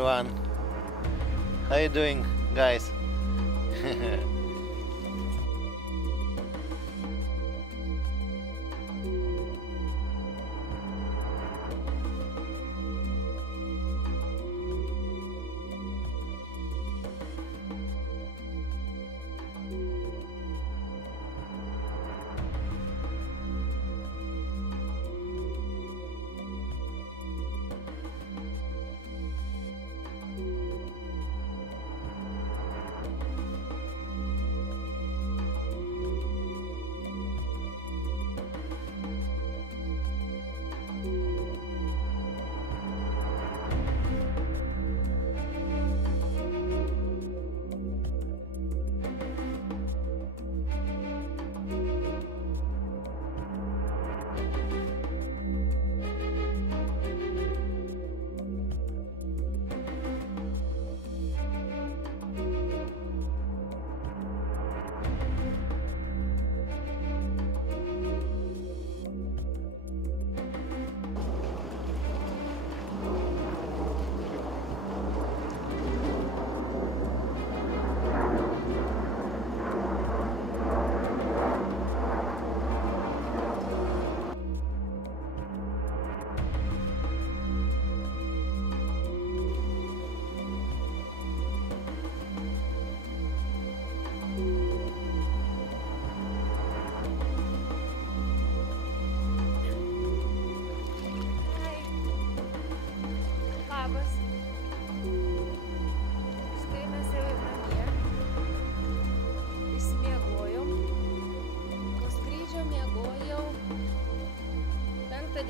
everyone. How you doing, guys?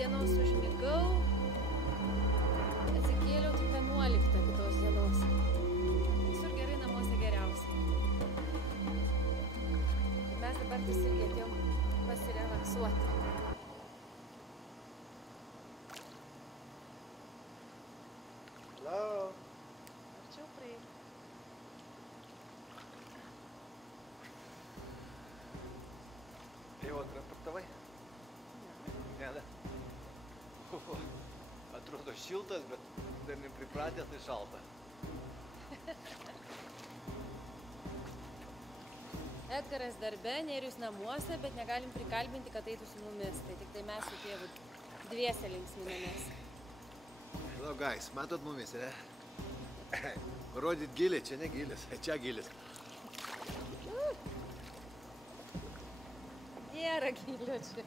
Dienos užmigau, atsikėliau tik 11 kitos dienos. Visur gerai, namuose geriausiai. Mes dabar irgi atėjom pasirelaksuoti. Hello. Arčiau praeik. Jau atraportavai? Ne, da. Atrodo šiltas, bet dar nepripratęs, tai šalta. Edgaras darbe, Nerijus namuose, bet negalim prikalbinti, kad eitų su mumis. Tai tik tai mes su tėvu dviese linksminamės. Hello guys, matot mumis, ne? Parodyt gilį, čia ne gilis, čia gilis. Nėra gilio čia.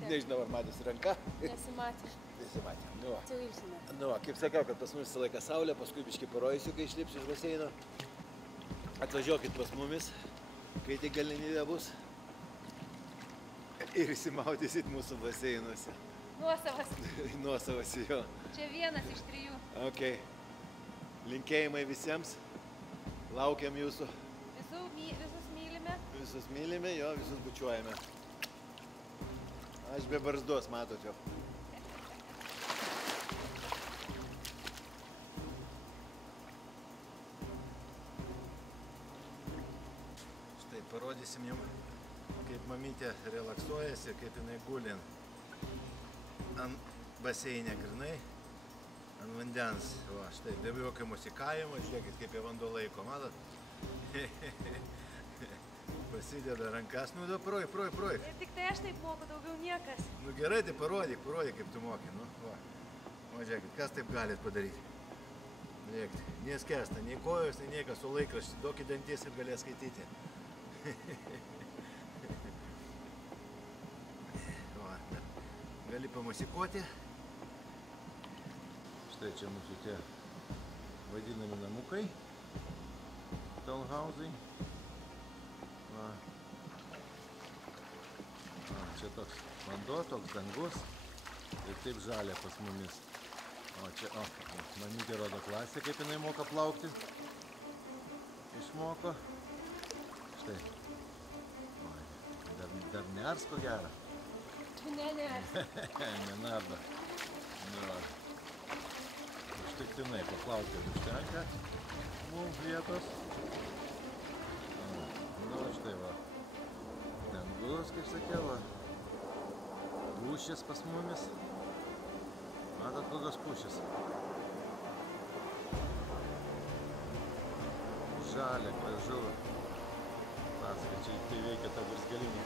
Nežinau, ar matėsi ranka? Nesimatė. Nesimatė. Nu, Kaip sakiau, kad pas mumis visą laiką saulė, paskui biškį parodysiu, kai išlipsiu iš baseino. Atvažiuokit pas mumis, kai tik galimybė bus. Ir įsimaudysit mūsų baseinuose. Nuosavas. Nuosavas, jo. Čia vienas iš 3. Ok. Linkėjimai visiems. Laukiam jūsų. Visus mylime. Visus mylime, jo, visus bučiuojame. Aš be barzdos, matot jo. Štai parodysim jums, kaip mamytė relaksuojasi, kaip jinai guli ant baseinė grinai, ant vandens. Va, štai, be jokio musikavimo, žiūrėkit, kaip jie vanduo laiko, matot? Pasideda rankas, nu, projek. Ir tik tai aš taip moku, daugiau niekas. Nu gerai, tai parodyk, kaip tu moki, nu, va. O žiūrėkit, kas taip galit padaryti? Žiūrėkit, neskęsta, nei kojos, nei niekas su laikraščiu, duok į dantis ir galės skaityti. Va, gali pamusikuoti. Štai čia mūsų tie vadinami namukai, townhausai. Čia toks vanduo, toks dangus ir taip žalia pas mumis. O čia, mamytė rodo klasę, kaip jinai moka plaukti. Išmoko. Štai. Dar ners ko gero. Neners. Nenardo. Užtektinai paplaukti užtenka mums vietos. Nu, štai va. Dangus, kaip sakiau, va. Lūšis pas mumis. Matot, kokios fainos pušis. Žalia, gražu. Paskai, čia tai veikia ta virsgalinė.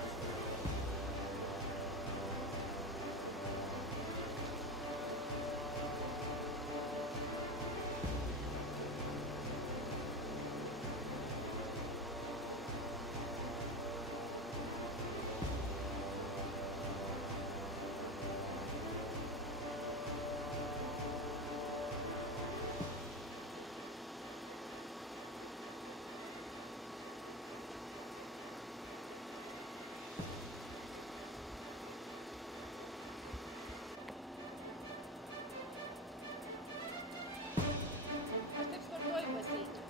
Aš taip sportuoju baseine.